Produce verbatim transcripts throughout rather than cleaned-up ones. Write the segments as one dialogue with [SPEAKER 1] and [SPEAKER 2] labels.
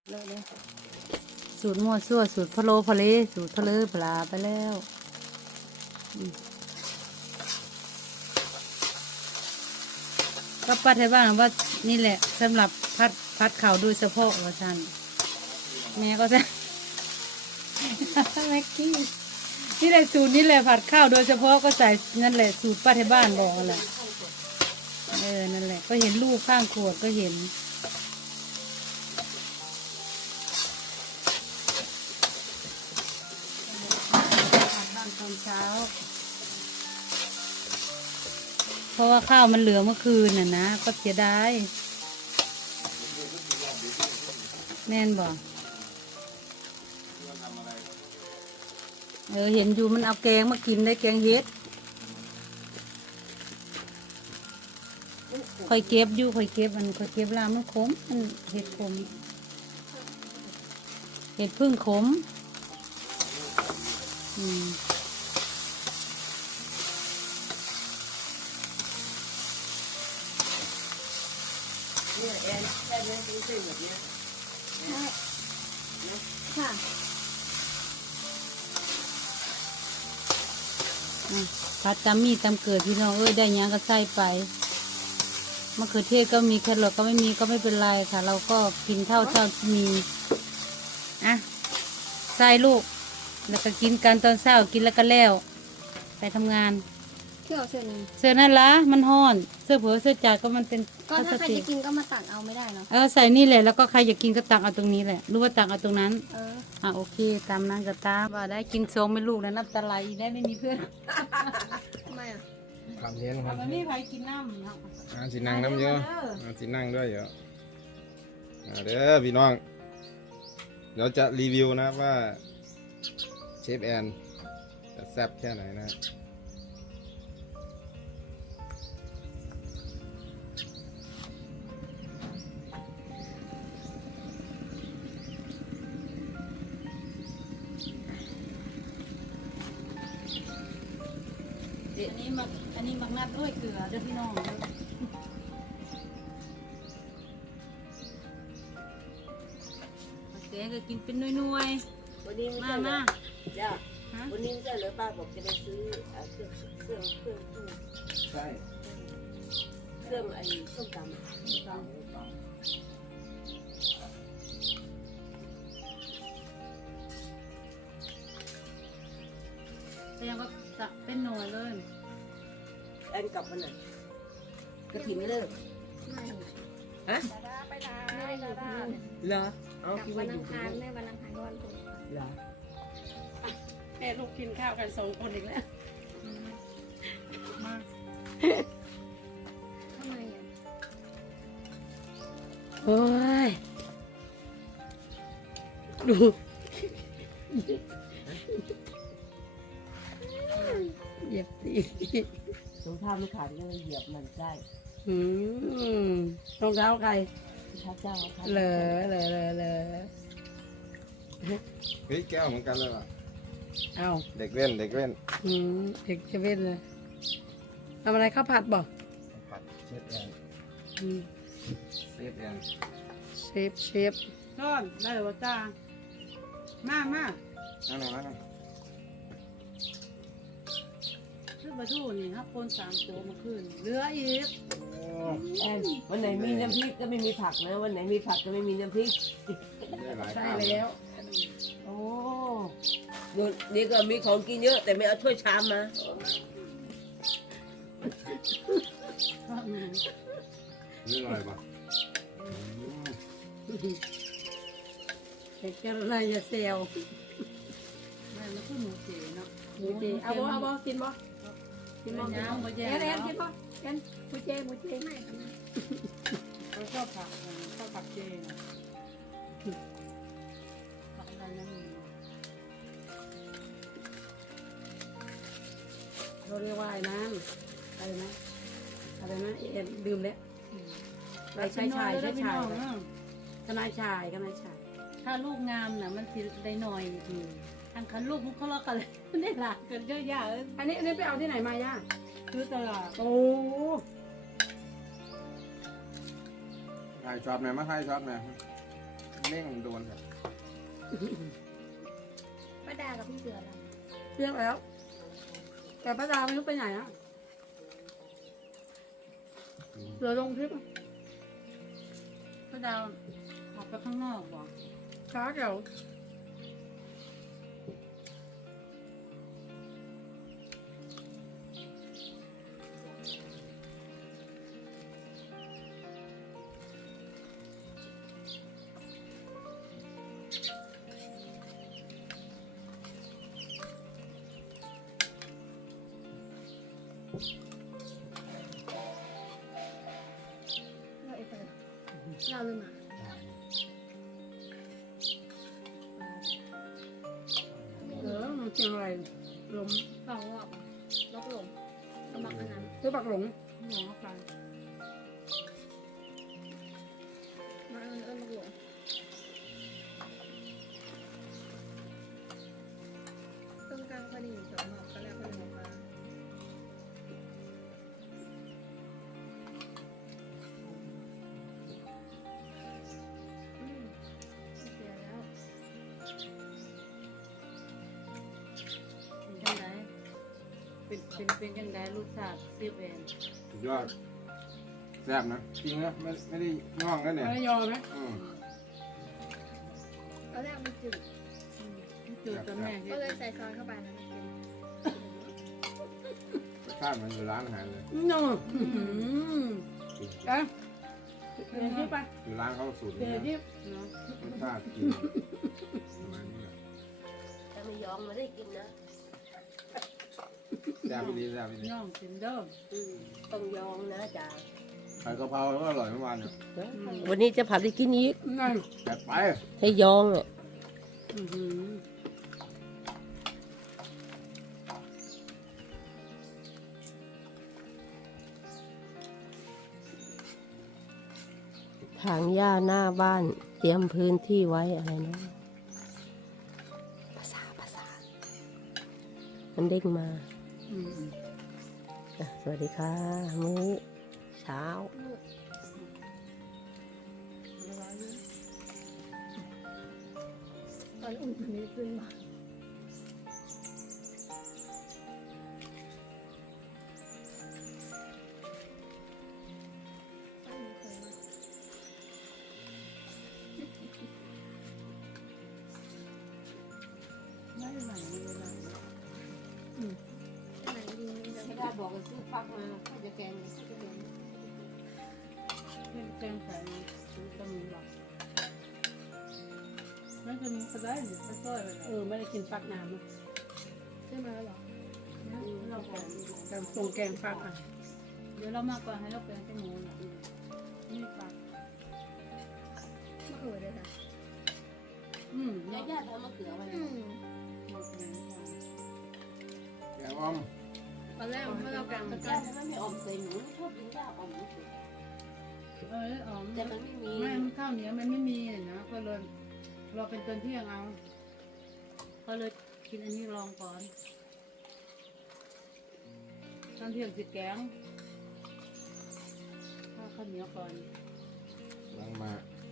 [SPEAKER 1] เลยเลยสูตรมั่วซั่วสูตรพะโล้พะเลสูตรทะเลปลาไปแล้วก็ปัดให้บ้างว่านี่แหละสำหรับพัดพัดข่าวโดยเฉพาะว่าท่านแม่ก็จะ แม็กกี้นี่แหละสูตรนี่แหละผัดข้าวโดยเฉพาะก็ใส่นั่นแหละสูตรป้าที่บ้านบอกนั่นแหละเออนั่นแหละก็เห็นลูกข้างขวดก็เห็นผัดบ้างตอนเช้าเพราะว่าข้าวมันเหลือเมื่อคืนน่ะนะก็เสียดายแน่นบอกเออเห็นอยู่มันเอาแกงมากินได้แกงเห็ดค่อยเก็บอยู่ค่อยเก็บมันค่อยเก็บลามันขมมันเห็ดขมเห็ดพึ่งขมอืม
[SPEAKER 2] เนี่ยแอนแอนเนี่ยซื้อแบบเนี้ยค่ะ
[SPEAKER 1] ผัดตำมีตำเกิดพี่น้องเอ้ยได้ยังก็ใส่ไปมะเขือเทศก็มีแครอทก็ไม่มีก็ไม่เป็นไรค่ะ เราก็กินเท่าเท่าที่มีอ่ะใส่ลูกแล้วก็กินกันตอนเช้ากินแล้วก็แล้วไปทำงาน
[SPEAKER 2] เที่ยวเสื้อนึง
[SPEAKER 1] เสื้อนั่นละมันห่อนเสื้อเผือเสื้อจากก็มันเป็น
[SPEAKER 2] ก็ถ้าใครจะกินก็มาตักเอาไม่ได้เนาะ
[SPEAKER 1] เออใส่นี่แหละแล้วก็ใครอยากกินก็ตักเอาตรงนี้แหละรู้ว่าตักเอาตรงนั้น
[SPEAKER 2] เออ
[SPEAKER 1] อ่ะโอเคตามนั้นก็ตามว่าได้กินทรงไม่ลูกแล้วนับตะไลได้ไม่มีเพื่อน
[SPEAKER 2] ทำไมอ่ะ
[SPEAKER 3] ความเย็นค
[SPEAKER 1] เอา
[SPEAKER 3] วาม
[SPEAKER 1] ไม่
[SPEAKER 3] เย็
[SPEAKER 1] มี
[SPEAKER 3] น
[SPEAKER 1] ใครกินน้ำเนาะ
[SPEAKER 3] อ่าสินั่งน้ำเยอะอ่าสินั่งด้วยเยอะอ่าเด้อพี่น้องเดี๋ยวจะรีวิวนะว่าเชฟแอนจะแซ่บแค่ไหนนะ
[SPEAKER 1] อันนี้มักอันนี้มักนัดด้วยเกลือเด้อพี่น้องเด้อแกงก็กินเป็นหน่วย
[SPEAKER 4] วันนี้
[SPEAKER 1] ๆ
[SPEAKER 4] ไม่
[SPEAKER 1] มา
[SPEAKER 4] ใช่เหร
[SPEAKER 1] มา
[SPEAKER 4] อจ้ะ
[SPEAKER 1] ฮะ
[SPEAKER 4] วันนี้ไม่ใช่เหรอป้าบอกจะไปซื้ออ่าเครื่องเครื่องเครื่องตู้
[SPEAKER 3] ใช่
[SPEAKER 4] เครื่องไอ้ส้มตำอะ
[SPEAKER 1] แสดงว่าจะเป็นหน่วยเลย
[SPEAKER 4] แอนกลับวันไหนกระถิ่นไม่เลิก
[SPEAKER 2] ไม่
[SPEAKER 4] ฮะ
[SPEAKER 2] ไม่ได้อยู่ที่นู่น
[SPEAKER 4] เหรอเอา
[SPEAKER 2] กลับ
[SPEAKER 4] คิด
[SPEAKER 2] วั
[SPEAKER 4] ว่าน อ
[SPEAKER 2] อั
[SPEAKER 4] ยู่
[SPEAKER 2] ง
[SPEAKER 4] ที่
[SPEAKER 2] คาร
[SPEAKER 4] นู่น
[SPEAKER 2] แม่วันอังคารก็วันพุธ
[SPEAKER 4] เหรอ
[SPEAKER 1] แม่ลูกกินข้าวกันสองคนอีกแล้วมา
[SPEAKER 2] ทำไมอ่ะ
[SPEAKER 1] โอ้ยดูเหยียบตี
[SPEAKER 4] รองเท้าไม่ขาดก็เลยเหยียบมันได้
[SPEAKER 1] อืมรองเท้าใคร
[SPEAKER 4] พระเจ้าค่ะ
[SPEAKER 1] เหลอเหลอเหลอเหลอ
[SPEAKER 3] เฮ้ยแก้วเหมือนกันเลยว่ะ
[SPEAKER 1] เอา
[SPEAKER 3] เด็กเล่นเด็กเล่น
[SPEAKER 1] อืมเด็กจะเว้นเลยทำอะไรข้าวผัดบ่
[SPEAKER 3] ผัดเชฟแอน
[SPEAKER 1] อืม
[SPEAKER 3] เชฟแอน
[SPEAKER 1] เชฟเชฟซ่อนได้หรือว่าจ้ามามา
[SPEAKER 3] นั่งไหนมานั่ง
[SPEAKER 1] ซื้อมาดูนี่ครับคนสามตัวมาขึ้นเหลืออีก
[SPEAKER 3] โอ้
[SPEAKER 4] แอนวันไหนมีน้ำพริกก็ไม่มีผักนะวันไหนมีผักก็ไม่มีน้ำพริก
[SPEAKER 3] ได้หลาย
[SPEAKER 1] ได้
[SPEAKER 3] ข้าว
[SPEAKER 1] แล้ว
[SPEAKER 4] โอ้ดูนี่ก็มีของกินเยอะ แต่ไม่เอาถ้วยชามมา
[SPEAKER 3] นี่หน่อยป่ะ
[SPEAKER 1] เด็กจะอะไรจะเซลแม่มันคือหมูเจเนาะหมูเจเอาบ่เอาบ่กินบ่กินบ่กินบ่แย่
[SPEAKER 2] แอนแอน
[SPEAKER 1] เนาะ
[SPEAKER 2] กินป่ะแอนหมูเจหมูเจไม่ทำไม
[SPEAKER 1] เราชอบผักชอบผักเจนะผักอะไรนั่นเราเรียกว่าไอ้นั่นอะไรนะอะไรนะเอ็นดื่มแล้วใช้ชายใช้ชายทนายชายทนายชายถ้าลูกงามน่ะมันสิได้หน่อยทีทางคันลูกมันเขาเลาะกันเลยนี่หลักกันเยอะแยะ
[SPEAKER 2] อันนี้อันนี้ไปเอาที่ไหนมาย่า
[SPEAKER 1] ซื้อตลาด
[SPEAKER 2] โอ้
[SPEAKER 3] ถ่ายช็อตหน่อยมาถ่ายช็อตหน่อยเร่งมันโดนครับ
[SPEAKER 2] ป้าดากับพี่เสือล่ะ
[SPEAKER 5] เรียกแล้ว แต่ป้าดาไม่รู้ไปไหนอ่ะเหลือลงคลิป
[SPEAKER 1] ก็ดาวออกไปข้างนอกบ่
[SPEAKER 5] ช้าเดี๋ยว
[SPEAKER 2] เราเอกเลยเราลืมอ่ะ
[SPEAKER 5] เออมันเชียงอะไรลม
[SPEAKER 2] สองรอบลบหลงกำลังอันนั้น
[SPEAKER 5] ซื้อปักหลง
[SPEAKER 1] หนูเอาไป
[SPEAKER 2] มาเอิญเอิญลบหลงตรงกลางพอดีสองรอบก็แล้วพอดีมาอืมเสียแล้ว
[SPEAKER 1] เป็นจังไดเป็นเป็นเป็นจังไดลูกสาวเซฟแอน
[SPEAKER 3] สุดยอดแซ่บนะจริงนะไม่ไม่ได้ย่องแล้วเนี่ย
[SPEAKER 5] ไม่ยอมไหม
[SPEAKER 3] อืม
[SPEAKER 2] ตอนแรกมันจืด
[SPEAKER 1] นี่เจอตัวแม่
[SPEAKER 2] ก็เลยใส่ซอสเข้าไปนะกิน
[SPEAKER 3] รสชาติมันอยู่ร้านอาหารเลย
[SPEAKER 5] โน่เอ๊ะเดี๋ยวที่ไป
[SPEAKER 3] อยู่ร้านเขาสูตร
[SPEAKER 5] เดี๋
[SPEAKER 3] นี้
[SPEAKER 5] ยว
[SPEAKER 3] นะ
[SPEAKER 5] ที่
[SPEAKER 1] เนาะ
[SPEAKER 3] รสชาติกินประมาณนี้แหละ
[SPEAKER 4] ถ้าไม่ยอมมาได้กินนะ
[SPEAKER 3] แซ่บไปดีแซ่บไปดี
[SPEAKER 1] ย่องกินเด้อ
[SPEAKER 4] อืมต้องยอมนะจ๊ะ
[SPEAKER 3] ไข่กะเพราก็อร่อยเมื่อวานเนี่ย
[SPEAKER 4] วันนี้จะผัดให้กินอีก
[SPEAKER 5] นั่น
[SPEAKER 3] จัดไป
[SPEAKER 4] ให้ยองอ่ะ
[SPEAKER 5] อื้อหือ
[SPEAKER 4] ถางหญ้าหน้าบ้านเตรียมพื้นที่ไว้อะไรนะภาษาภาษา มันเด้งมา
[SPEAKER 5] อืม
[SPEAKER 4] อ่ะสวัสดีค่ะ มื้อเช้า
[SPEAKER 2] ตอนอุ่นมันนี้ขึ้นมาไม่ไหวเลยล่ะอืมไหนดีไม่ได้
[SPEAKER 4] ไม่ได้บอกกันซื้อฟักมาเขาจะแกงเขาจะแกง
[SPEAKER 1] เป็นแกงไก่ต้องมีหรอกนั่นคือมีก็ได้หรือก็ได้เลย
[SPEAKER 5] เออไม่ได้กินฟักน้ำนะ
[SPEAKER 2] ใช่ไหมหรอ
[SPEAKER 1] เราก่อน
[SPEAKER 5] แต่ตรงแกงฟักอ่ะ
[SPEAKER 1] เดี๋ยวเรามาก่อนให้เราแกงแตงโมนะนี่ปาก
[SPEAKER 2] มะเขือเลยนะ
[SPEAKER 1] อืม
[SPEAKER 4] ย่า
[SPEAKER 1] เนาะ
[SPEAKER 4] ย่าทำมะเขือไว้
[SPEAKER 2] อืม
[SPEAKER 1] หมดเลยค่ะ
[SPEAKER 3] แกงอ้อม
[SPEAKER 2] ตอนแรกถ้าเรากาง
[SPEAKER 4] ย่าทำไมไม่ออมใส่หนูชอบกินย่าออม
[SPEAKER 1] เอออ๋อ
[SPEAKER 4] แต่มันไม่มี
[SPEAKER 1] ไม่ข้าวเหนียวมันไม่มีนะก็เลยเราเป็นตอนเที่ยงเอาก็เลยกินอันนี้ลองก่อนตอนเที่ยงสิแกงข้าวข้าวเหนียวก่อน
[SPEAKER 3] ลังมา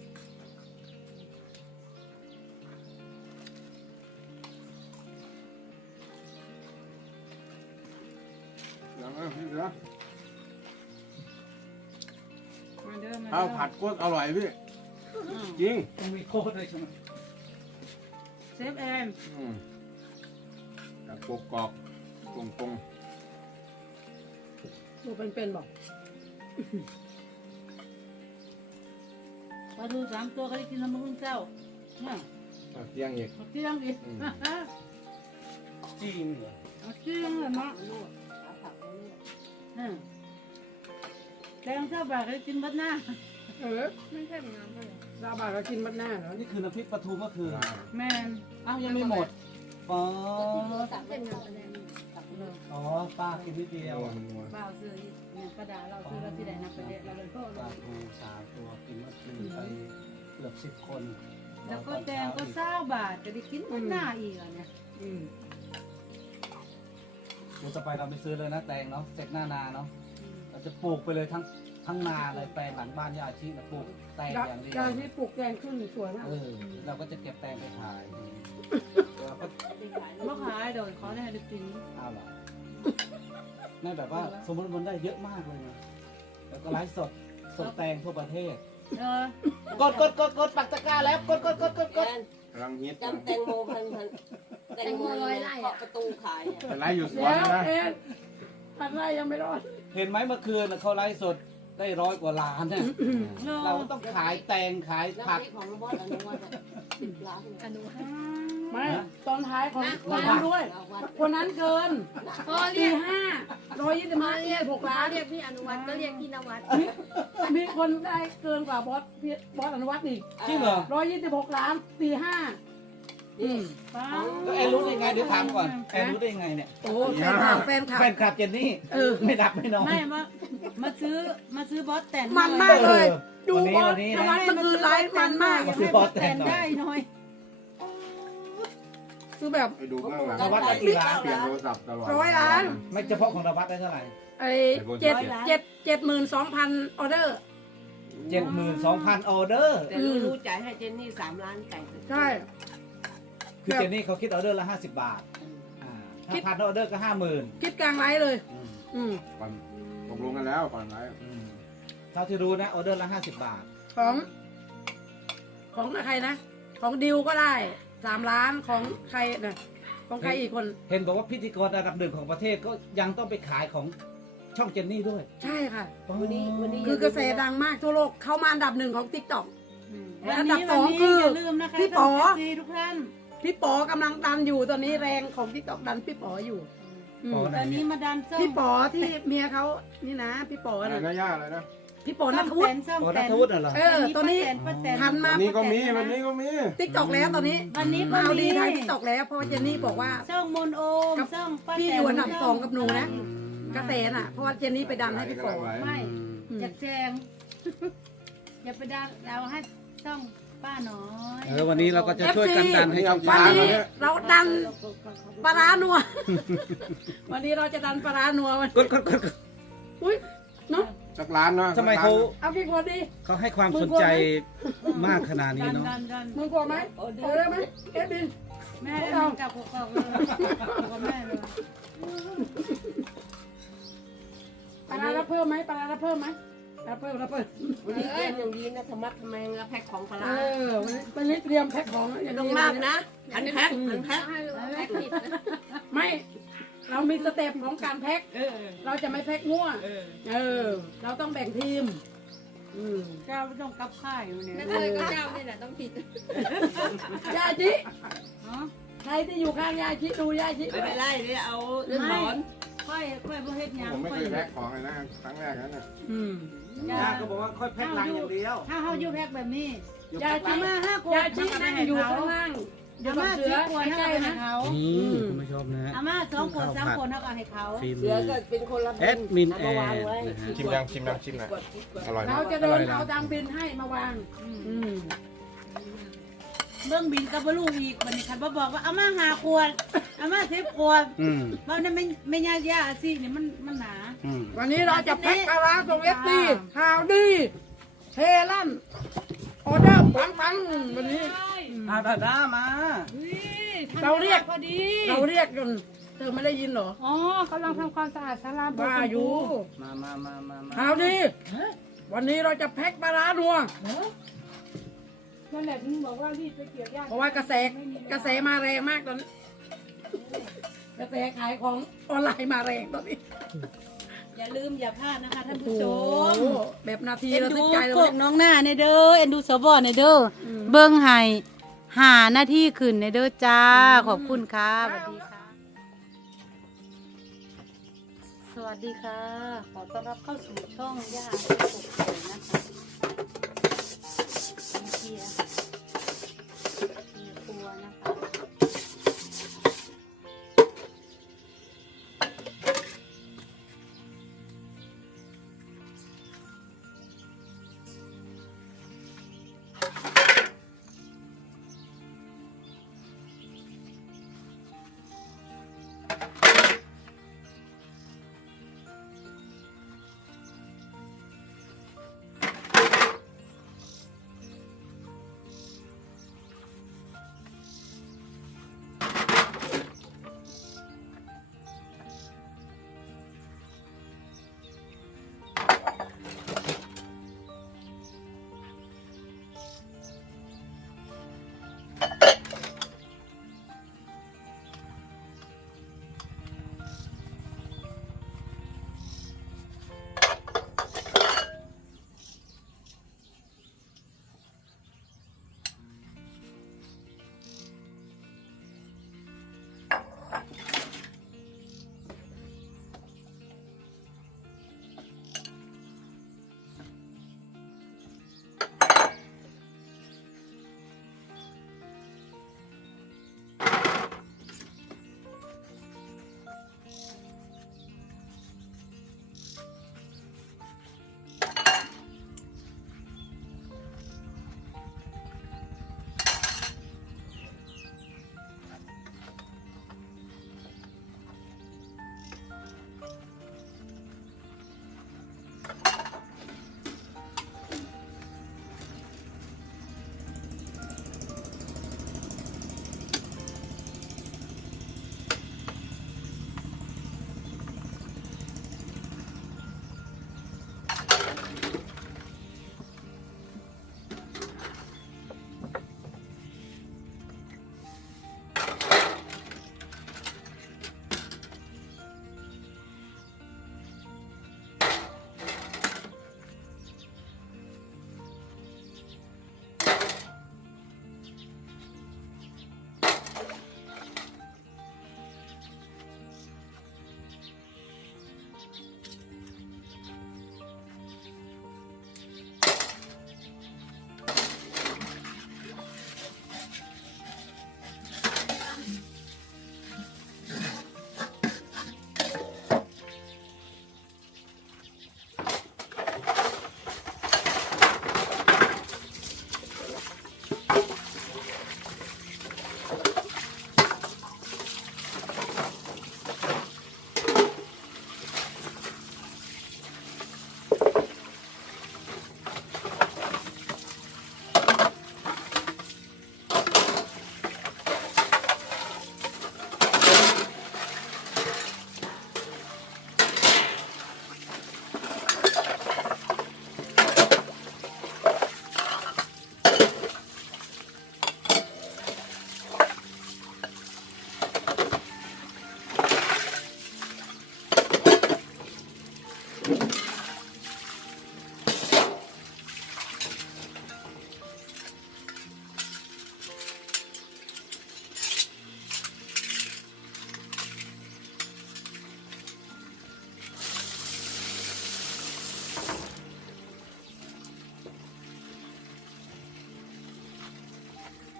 [SPEAKER 3] อย่างนั้นพี่เหลือ
[SPEAKER 1] มาเด้อมา
[SPEAKER 3] ข้าว
[SPEAKER 1] เด้อ
[SPEAKER 3] ผัดโคตรอร่อยพี่
[SPEAKER 1] อ้าว
[SPEAKER 3] จริง
[SPEAKER 6] ต้องมีโคตรเลยใช่ไหม
[SPEAKER 1] เซฟแอน
[SPEAKER 3] อืมกับกรอบกรอบตรงตรง
[SPEAKER 5] ดูเป็นๆบอก
[SPEAKER 1] ปลาทูสามตัวเขาได้กินแล้วมื้อเช้าเนี่ย
[SPEAKER 3] ๆเอาเที่ยงอีก
[SPEAKER 1] เอาเที่ยงอีก
[SPEAKER 3] อืม
[SPEAKER 6] จีนเหรอ
[SPEAKER 1] เอาเที่ยงเลยเนาะ
[SPEAKER 4] ลวกหาผักไว้ลวก
[SPEAKER 1] อืมแกงเช้าบาทเขาได้กินบัดหน้า
[SPEAKER 5] เออ
[SPEAKER 2] ไม่ใช่เป็นน้ำเลย
[SPEAKER 5] ลาบาก็กินมัดหน้าเหรอ
[SPEAKER 6] นี่คือน้ำพริกปลาทูเมื่อคืน
[SPEAKER 1] แม่น
[SPEAKER 6] อ้าวยังไม่หมดอ๋อ
[SPEAKER 4] ตัก
[SPEAKER 2] เป็
[SPEAKER 4] เป็น น
[SPEAKER 2] น้ำอะไร
[SPEAKER 4] ตัก
[SPEAKER 1] เลย
[SPEAKER 6] อ๋อป้ากินนิดเดียว
[SPEAKER 3] นัวมันนัว
[SPEAKER 1] บ้าซื้ออีกเนี่ยกระดาษเราซื้อเราที่ไหนนับไปเลยเราเลยก็
[SPEAKER 6] ปลาทูสามตัวกินเมื่อคืนไปเกือบสิบคน
[SPEAKER 1] แล้วก็แตงก็เช้าบาทจะได้กินบัดหน้าอีกอ่ะเนี่ย
[SPEAKER 5] อืม
[SPEAKER 6] เราจะไปเราไปซื้อเลยนะแตงเนาะเสร็จหน้านาเนาะเราจะปลูกไปเลยทั้งทั้งทั้งนาเลยแปลงหลังบ้านย่าชีนะปลูกแตงอย่างเดีย
[SPEAKER 5] ยาว ที่ปลูกแกงขึ้นสวยมาก
[SPEAKER 6] เออเราก็จะเก็บแตงไปขายเราก็
[SPEAKER 1] มาขายเดี๋ยวเขาได้ได้กิน
[SPEAKER 6] เอาหรอในแบบว่าสมมติมันได้เยอะมากเลยนะแล้วก็ไลฟ์สดสดแตงทั่วประเทศ
[SPEAKER 1] เออก
[SPEAKER 6] ดกดกดกดปักตะกร้าแล้วกดกดกดกดกด
[SPEAKER 3] กำลังฮิต
[SPEAKER 4] จำแตงโมพันพันแตงโมลอยไล่เคาะประตูขายอะ
[SPEAKER 3] เป็นไรอยู่สวน
[SPEAKER 5] แล้ว
[SPEAKER 3] นะ
[SPEAKER 5] เอ็นพันไร่ยังไม่รอด
[SPEAKER 6] เห็นไหมเมื่อคืนน่ะเขาไลฟ์สดได้ร้อยกว่าล้านเนี่ยเราต้องขายแตงขาย
[SPEAKER 4] แล้ว
[SPEAKER 6] ผัก
[SPEAKER 4] นี่ของบอสอนุวัฒน์อะสิบล้านอนุวัฒน์
[SPEAKER 5] ไม่ตอนท้ายของคนนั้นด้วย คนนั้นเกิน
[SPEAKER 2] ก็เรี
[SPEAKER 5] ตี
[SPEAKER 2] ยก
[SPEAKER 5] ห้าร้อยยี่สิบห้าเรียกหกล้าน
[SPEAKER 2] เรียกพี่อนุวัฒน์ก็เรียกพี่นวัด
[SPEAKER 5] มีคนได้เกินกว่าบอสพี่บอสอนุวัฒน์อีก
[SPEAKER 6] จริงเหรอ
[SPEAKER 5] ร้อยยี่สิบหกล้านตีห้า
[SPEAKER 4] นี่
[SPEAKER 1] ป้า
[SPEAKER 6] แล้วแอนรู้ได้ไงเดี๋ยวถามก่อนแอนรู้ได้ไงเนี่ย
[SPEAKER 5] โอ้แฟนคลับแฟนคลับ
[SPEAKER 6] แฟนคลับเจนนี่
[SPEAKER 5] เออ
[SPEAKER 6] ไม่ดับไม่นอน
[SPEAKER 1] ไม่มามาซื้อมาซื้อบอสแต่น
[SPEAKER 5] มันมากเลย ดู
[SPEAKER 6] วันนี้
[SPEAKER 5] บอส
[SPEAKER 6] วันนี้
[SPEAKER 5] น
[SPEAKER 6] นะ
[SPEAKER 5] วัดมันคือไลฟ์มันมาก
[SPEAKER 6] มาซื้อบอสแต่นหน่อย
[SPEAKER 1] ได้หน่อย
[SPEAKER 5] คือแบบ
[SPEAKER 3] ไปดูข้างหลัง
[SPEAKER 6] นวัดได้กี่ล้าน
[SPEAKER 3] เปลี่ยนโทรศัพท์ตลอด
[SPEAKER 5] ร้อยล้าน
[SPEAKER 6] ไม่เฉพาะของนวัดได้เท่าไหร่
[SPEAKER 5] ไอ้เจ็ดเจ็ดเจ็ดหมื่นสองพันออเดอร์
[SPEAKER 6] เจ็ดหมื่นสองพันออเดอร์
[SPEAKER 4] แต่รู้รู้จ่ายให้เจนนี่สามล้านไก่
[SPEAKER 5] ใช่
[SPEAKER 6] คือเจนนี่เขาคิดออเดอร์ละห้าสิบบาทอ่าถ้าพันออเดอร์ก็ห้าหมื่น
[SPEAKER 5] คิดกลางไลฟ์เลย อืม
[SPEAKER 3] ก่อนตกลงกันแล้วก่อนไลฟ์
[SPEAKER 6] เท่าที่รู้นะออเดอร์ละห้าสิบบาท
[SPEAKER 5] ของ ของใครนะ ของดิวก็ได้สามล้านของใครนะของใครอีกคน
[SPEAKER 6] เห็นบอกว่าพิธีกรระดับหนึ่งของประเทศก็ยังต้องไปขายของช่องเจนนี่ด้วย
[SPEAKER 5] ใช่ค่ะ
[SPEAKER 4] วันนี้วันนี้
[SPEAKER 5] คือกระแสดังมากทั่วโลกเข้ามาอันดับหนึ่งของติ๊กต็อก และอันดับ
[SPEAKER 1] วั
[SPEAKER 5] สอง
[SPEAKER 1] นี้
[SPEAKER 5] คือ
[SPEAKER 1] อย่าลืมนะคะ
[SPEAKER 5] พี่ป๋อ
[SPEAKER 1] ท่าน เอฟซีทุกท่าน
[SPEAKER 5] พี่ป๋อกำลังดันอยู่ตอนนี้แรงของติ๊กต็อกดันพี่ป๋ออยู่อืม
[SPEAKER 6] ป๋อ
[SPEAKER 1] ตอนนี้มาดันส้ม
[SPEAKER 5] พี่ป๋อที่เมียเขานี่นะ พี่ป๋อ
[SPEAKER 3] อะไร
[SPEAKER 5] นะ
[SPEAKER 3] นะย่าอะไรนะ
[SPEAKER 5] พี่ป๋อ
[SPEAKER 1] ส้
[SPEAKER 5] นั
[SPEAKER 1] ม
[SPEAKER 5] ทวุ
[SPEAKER 1] แต
[SPEAKER 5] ฒิ
[SPEAKER 1] นส้ม
[SPEAKER 6] โอ้
[SPEAKER 1] แต
[SPEAKER 6] นั
[SPEAKER 1] น
[SPEAKER 6] ทวุฒิเหรอ
[SPEAKER 5] เออตอนนี้
[SPEAKER 1] ป้าแตน
[SPEAKER 5] ทันมา
[SPEAKER 3] วันนี้ก็มีวันนี้ก็มี
[SPEAKER 5] ติ๊กต็อกแล้วตอนนี้
[SPEAKER 1] วันนี้ก็
[SPEAKER 5] มาเอาดี
[SPEAKER 1] มี
[SPEAKER 5] ทางติ๊กต็อกแล้วเพราะว่าเจนนี่บอกว่า
[SPEAKER 1] ช่องมนโอม
[SPEAKER 5] กับ
[SPEAKER 1] ช่องป้าแตน
[SPEAKER 5] พี่อยู่อันดับสองกับหนูนะ
[SPEAKER 3] อืม
[SPEAKER 5] กระแสน่ะเพราะว่าเจนนี่ไปดันให้พี่ป๋อ
[SPEAKER 1] ไม่
[SPEAKER 5] อืม
[SPEAKER 1] อยากแจง อย่าไปดันเราให้ช่องป้าน้อย
[SPEAKER 6] เออวันนี้เราก็จะช่วยกันดันให้ช่อง
[SPEAKER 5] วัน
[SPEAKER 6] เจน
[SPEAKER 5] นี้
[SPEAKER 6] นี่
[SPEAKER 5] เราดันปลาร้านัว วันนี้เราจะดันปลาร้านัวมัน
[SPEAKER 6] กดกดกดกด
[SPEAKER 5] อุ้ยเนาะ
[SPEAKER 3] สักล้านเนาะ
[SPEAKER 6] ทำไมเขา
[SPEAKER 5] เอาพี่คนดิ
[SPEAKER 6] เขาให้ความสนใจมากขนาดนี้
[SPEAKER 1] ดัน
[SPEAKER 6] เนาะ
[SPEAKER 1] ดันดัน
[SPEAKER 5] มึงกลัวไหมเออไหมเอ็ดบิน
[SPEAKER 1] แม่เอากลับกอกๆเลยกับแม่เลย
[SPEAKER 5] ปลาร้ารับเพิ่มไหมปลาร้ารับเพิ่มไหมรับเพิ่มรับเพิ่ม
[SPEAKER 4] วันนี้เกมอย่างดีนะธรรมะทำไมงแพ็คของปลา
[SPEAKER 5] เอ
[SPEAKER 4] ร้า
[SPEAKER 5] อวันนี้วันนี้เตรียมแพ็คของอย่าง
[SPEAKER 4] ต้อง
[SPEAKER 5] ดี
[SPEAKER 4] มาก
[SPEAKER 5] เลย
[SPEAKER 4] นะอันแพ็คอันแพ็ค
[SPEAKER 2] ให้รู้ว่าแพ็คผิดนะ
[SPEAKER 5] ไม่ เรามีสเต็ปของการแพ็ค
[SPEAKER 1] เออ
[SPEAKER 5] เราจะไม่แพ็คมั่ว
[SPEAKER 1] เออ
[SPEAKER 5] เออ เราต้องแบ่งทีม อืม
[SPEAKER 1] เจ้าไม่ต้องกลับค่ายอยู่เนี่ย
[SPEAKER 2] แล้วเคยก็เจ้านี่แหละต้องผิด
[SPEAKER 5] ยาชิ
[SPEAKER 1] เนาะ
[SPEAKER 5] ใครที่อยู่ข้างยาชิดูยาชิ
[SPEAKER 4] ไม่เป็นไรนี่เอาเรื่องสอน
[SPEAKER 1] ค่อยค่อยบ่เฮ็ดหยัง
[SPEAKER 3] ผมไม่
[SPEAKER 1] ค่อ
[SPEAKER 3] เค
[SPEAKER 1] ย
[SPEAKER 3] ยแพ็คของเลยนะครั้งแรกนั่นน่ะ
[SPEAKER 5] อืม
[SPEAKER 6] ย่าก็บอกว่าค่อยแพ็คลังอย่างเดียว
[SPEAKER 1] ถ้าเฮาอยู่แพ็คแบบนี้
[SPEAKER 5] ยาชิ
[SPEAKER 1] อามาห้าขวด
[SPEAKER 5] ยาชินั่งอยู่ข้างล่างเดี๋ยว
[SPEAKER 1] อา
[SPEAKER 5] กับ
[SPEAKER 1] มา
[SPEAKER 5] เสื
[SPEAKER 1] สิ
[SPEAKER 5] อบ
[SPEAKER 1] ขวดเฮา
[SPEAKER 5] ใกล้
[SPEAKER 1] ก็
[SPEAKER 5] ๆ
[SPEAKER 1] ให้
[SPEAKER 5] นะ
[SPEAKER 1] เขา
[SPEAKER 6] นี่คุณผู้ชมนะฮะ
[SPEAKER 1] อามาสองขวดสามขวดเฮาก็ให้เขา
[SPEAKER 6] ฟิล์ม
[SPEAKER 4] เสือก็เป็นคนละ
[SPEAKER 6] แอดมินแอ
[SPEAKER 4] เอามาวาง
[SPEAKER 6] น
[SPEAKER 4] ไว้
[SPEAKER 6] นะฮะ
[SPEAKER 3] ชิมยังชิมยังชิมหน่อยอร่อย
[SPEAKER 5] เรา
[SPEAKER 3] มาก
[SPEAKER 5] จะเดินเอาตังบินให้มาวาง อืม
[SPEAKER 1] เบิ่งบินกับบ่รู้อีกบัดนี้คันบ่บอกว่าเอามาห้าขวดเอามาสิบขวด
[SPEAKER 6] อืม
[SPEAKER 1] เพราะนั้นไม่ไม่ยากยากสินี่มันมันหนา
[SPEAKER 6] อืม
[SPEAKER 5] วันนี้เราจะแพ็คปลาร้าส่งเอฟดีข่าวดีเทลั่นออเดอร์ปังๆวันนี้
[SPEAKER 6] อาดาดามา
[SPEAKER 5] เราเรียก
[SPEAKER 1] พอดี
[SPEAKER 5] เราเรียกจนเธอไม่ได้ยินเหรอ
[SPEAKER 1] อ๋อกำลังทำความสะอาดศาลา
[SPEAKER 5] ว่าอยู่
[SPEAKER 6] มามามามามา
[SPEAKER 5] ข่าวดีวันนี้เราจะแพ็คปลาร้านัว
[SPEAKER 1] นั่นแหละถึงบอกว่ารีบไปเกี่ยวหญ้า
[SPEAKER 5] เพราะว่ากระแสกระแสมาแรงมากตอนนี้กระแสขายของออนไลน์มาแรงตอนนี้
[SPEAKER 1] อย่าลืมอย่าพลาดนะคะท่าน
[SPEAKER 5] โอ้
[SPEAKER 1] ผู้
[SPEAKER 5] โห
[SPEAKER 1] ชม
[SPEAKER 5] แบบนาที
[SPEAKER 1] เอ็น
[SPEAKER 5] ระทึ
[SPEAKER 1] ดู
[SPEAKER 5] กใจเล
[SPEAKER 1] พวย กน้องหน้าในเด้อเอ็นดูสบอในเด้ออ
[SPEAKER 5] ม
[SPEAKER 1] เบิ้งให้หาหน้าที่ขึ้นในเด้อจ้า ขอบคุณค่ะสวัสดีค่ะ สวัสดีค่ะ ขอต้อนรับเข้าสู่ช่องย่าสุขสวยนะคะเชียร์